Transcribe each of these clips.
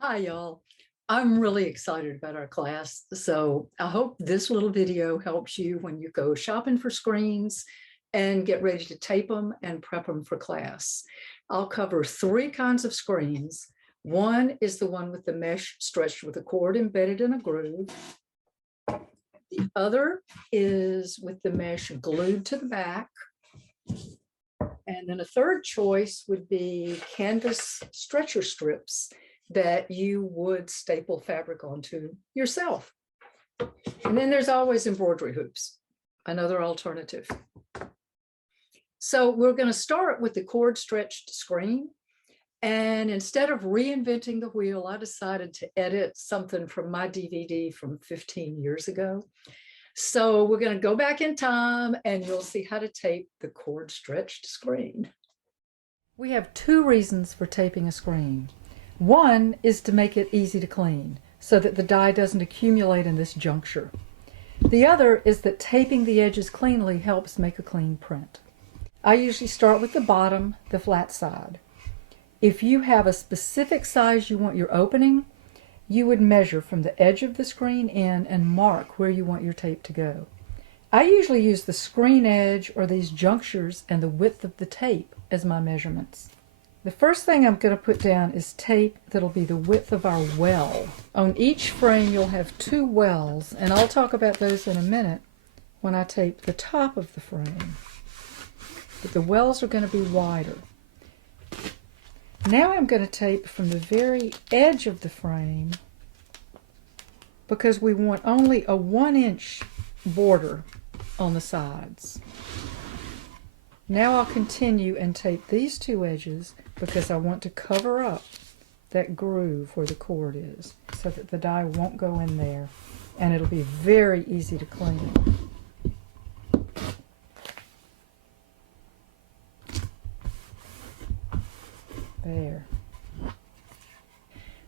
Hi, y'all. I'm really excited about our class. So I hope this little video helps you when you go shopping for screens and get ready to tape them and prep them for class. I'll cover three kinds of screens. One is the one with the mesh stretched with a cord embedded in a groove. The other is with the mesh glued to the back. And then a third choice would be canvas stretcher strips that you would staple fabric onto yourself. And then there's always embroidery hoops, another alternative. So we're going to start with the cord stretched screen. And instead of reinventing the wheel, I decided to edit something from my DVD from 15 years ago. So we're going to go back in time and you'll see how to tape the cord stretched screen. We have two reasons for taping a screen. One is to make it easy to clean so that the dye doesn't accumulate in this juncture. The other is that taping the edges cleanly helps make a clean print. I usually start with the bottom, the flat side. If you have a specific size you want your opening, you would measure from the edge of the screen in and mark where you want your tape to go. I usually use the screen edge or these junctures and the width of the tape as my measurements. The first thing I'm going to put down is tape that'll be the width of our well. On each frame you'll have two wells, and I'll talk about those in a minute when I tape the top of the frame. But the wells are going to be wider. Now I'm going to tape from the very edge of the frame because we want only a 1-inch border on the sides. Now I'll continue and tape these two edges because I want to cover up that groove where the cord is so that the dye won't go in there and it'll be very easy to clean. There.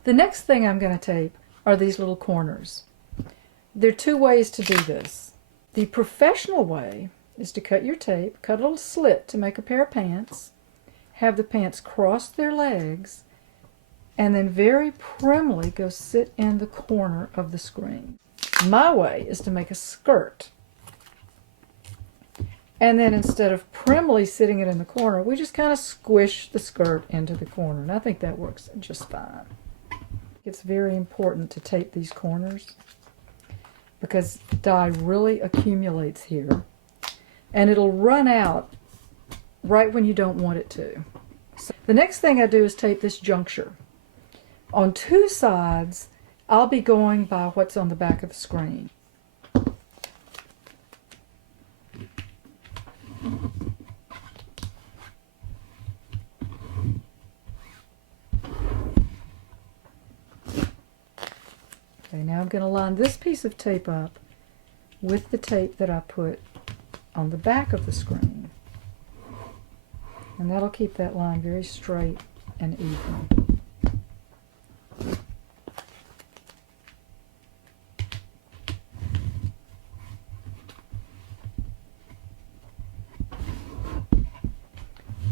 The next thing I'm going to tape are these little corners. There are two ways to do this. The professional way is to cut your tape, cut a little slit to make a pair of pants, have the pants cross their legs, and then very primly go sit in the corner of the screen. My way is to make a skirt. And then instead of primly sitting it in the corner, we just kind of squish the skirt into the corner. And I think that works just fine. It's very important to tape these corners because dye really accumulates here. And it'll run out right when you don't want it to. So the next thing I do is tape this juncture. On two sides, I'll be going by what's on the back of the screen. Okay, now I'm going to line this piece of tape up with the tape that I put on the back of the screen. And that'll keep that line very straight and even.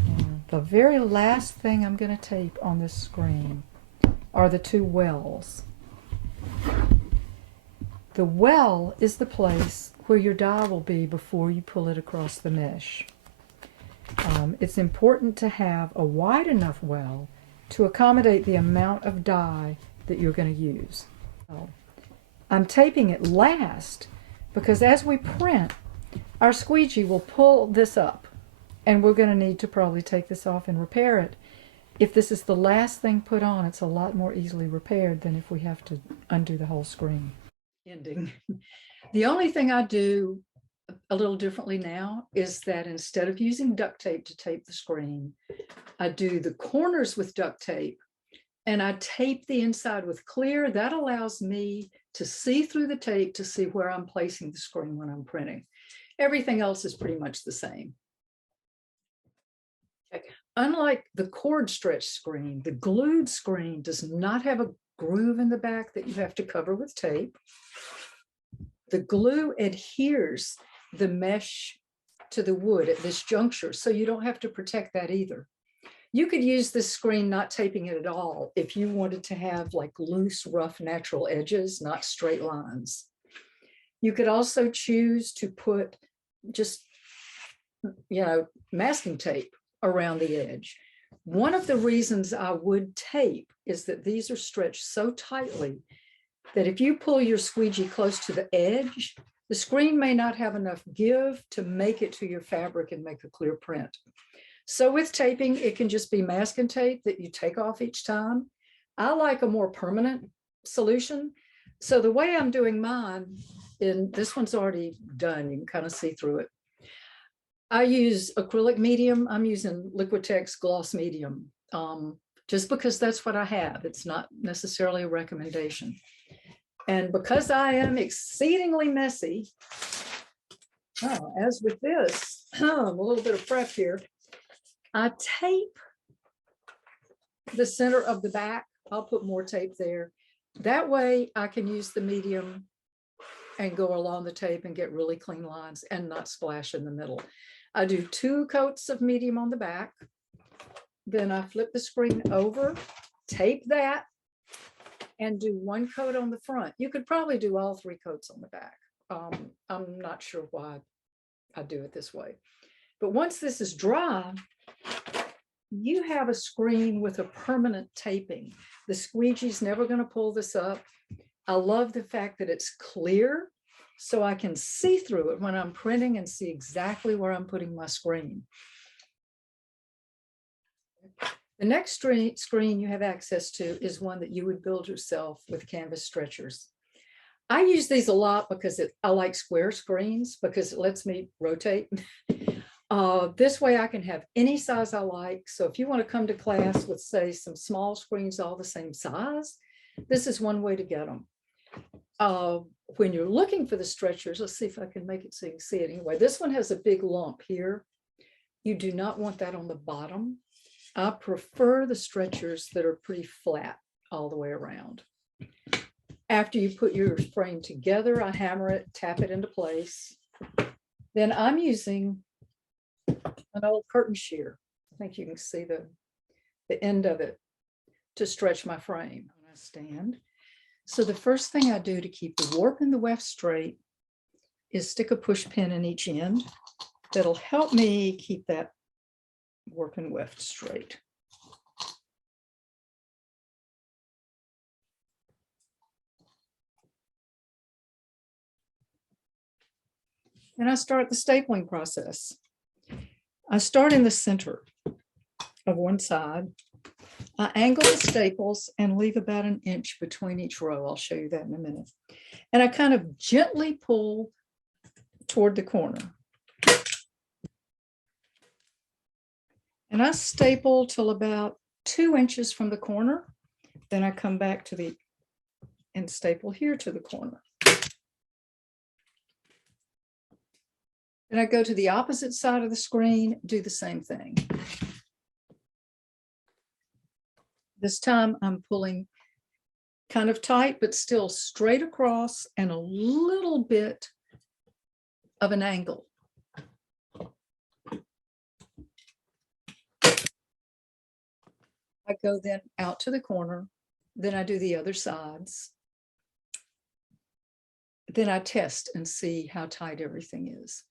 And the very last thing I'm going to tape on this screen are the two wells. The well is the place where your dye will be before you pull it across the mesh. It's important to have a wide enough well to accommodate the amount of dye that you're going to use. So, I'm taping it last because as we print, our squeegee will pull this up and we're going to need to probably take this off and repair it. If this is the last thing put on, it's a lot more easily repaired than if we have to undo the whole screen. Ending. The only thing I do a little differently now is that instead of using duct tape to tape the screen, I do the corners with duct tape and I tape the inside with clear. That allows me to see through the tape to see where I'm placing the screen when I'm printing. Everything else is pretty much the same. Okay. Unlike the cord stretch screen, the glued screen does not have a groove in the back that you have to cover with tape. The glue adheres the mesh to the wood at this juncture, so you don't have to protect that either. You could use this screen not taping it at all if you wanted to have like loose, rough, natural edges, not straight lines. You could also choose to put just, masking tape around the edge. One of the reasons I would tape is that these are stretched so tightly that if you pull your squeegee close to the edge, the screen may not have enough give to make it to your fabric and make a clear print. So with taping, it can just be masking tape that you take off each time. I like a more permanent solution. So the way I'm doing mine, and this one's already done, you can kind of see through it. I use acrylic medium. I'm using Liquitex gloss medium, just because that's what I have. It's not necessarily a recommendation. And because I am exceedingly messy, as with this, a little bit of prep here, I tape the center of the back. I'll put more tape there. That way I can use the medium and go along the tape and get really clean lines and not splash in the middle. I do 2 coats of medium on the back. Then I flip the screen over, tape that, and do 1 coat on the front. You could probably do all 3 coats on the back. I'm not sure why I do it this way. But once this is dry, you have a screen with a permanent taping. The squeegee's never going to pull this up. I love the fact that it's clear, so I can see through it when I'm printing and see exactly where I'm putting my screen. The next screen you have access to is one that you would build yourself with canvas stretchers. I use these a lot because I like square screens because it lets me rotate. This way I can have any size I like. So if you want to come to class with, say, some small screens all the same size, this is one way to get them. When you're looking for the stretchers, let's see if I can make it so you can see it anyway. This one has a big lump here. You do not want that on the bottom. I prefer the stretchers that are pretty flat all the way around. After you put your frame together, I hammer it, tap it into place. Then I'm using an old curtain shear. I think you can see the end of it to stretch my frame when I stand. So the first thing I do to keep the warp and the weft straight is stick a push pin in each end. That'll help me keep that warp and weft straight. And I start the stapling process. I start in the center of one side. I angle the staples and leave about 1 inch between each row. I'll show you that in a minute. And I kind of gently pull toward the corner. And I staple till about 2 inches from the corner. Then I come back to and staple here to the corner. And I go to the opposite side of the screen, do the same thing. This time I'm pulling kind of tight, but still straight across and a little bit of an angle. I go then out to the corner, then I do the other sides. Then I test and see how tight everything is.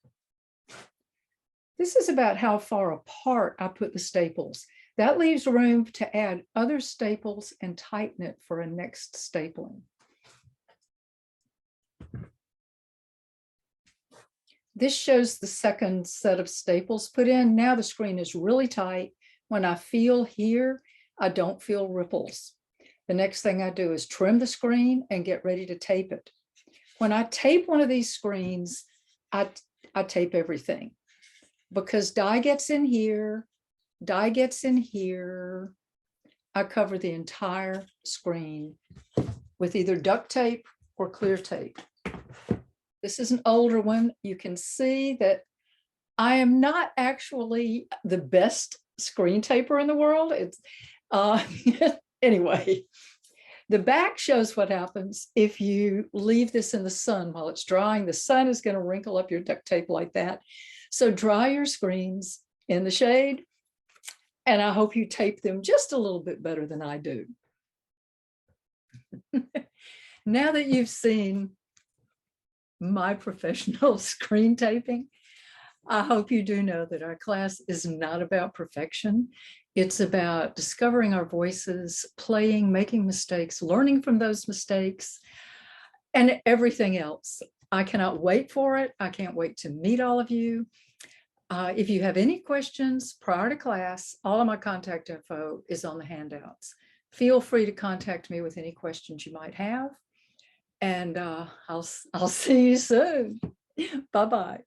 This is about how far apart I put the staples. That leaves room to add other staples and tighten it for a next stapling. This shows the second set of staples put in. Now the screen is really tight. When I feel here, I don't feel ripples. The next thing I do is trim the screen and get ready to tape it. When I tape one of these screens, I tape everything because dye gets in here, dye gets in here. I cover the entire screen with either duct tape or clear tape. This is an older one. You can see that I am not actually the best screen taper in the world. It's anyway, the back shows what happens if you leave this in the sun while it's drying. The sun is going to wrinkle up your duct tape like that. So dry your screens in the shade And I hope you tape them just a little bit better than I do. Now that you've seen my professional screen taping, I hope you do know that our class is not about perfection. It's about discovering our voices, playing, making mistakes, learning from those mistakes, and everything else. I cannot wait for it. I can't wait to meet all of you. If you have any questions prior to class, all of my contact info is on the handouts. Feel free to contact me with any questions you might have. And I'll see you soon. Bye-bye.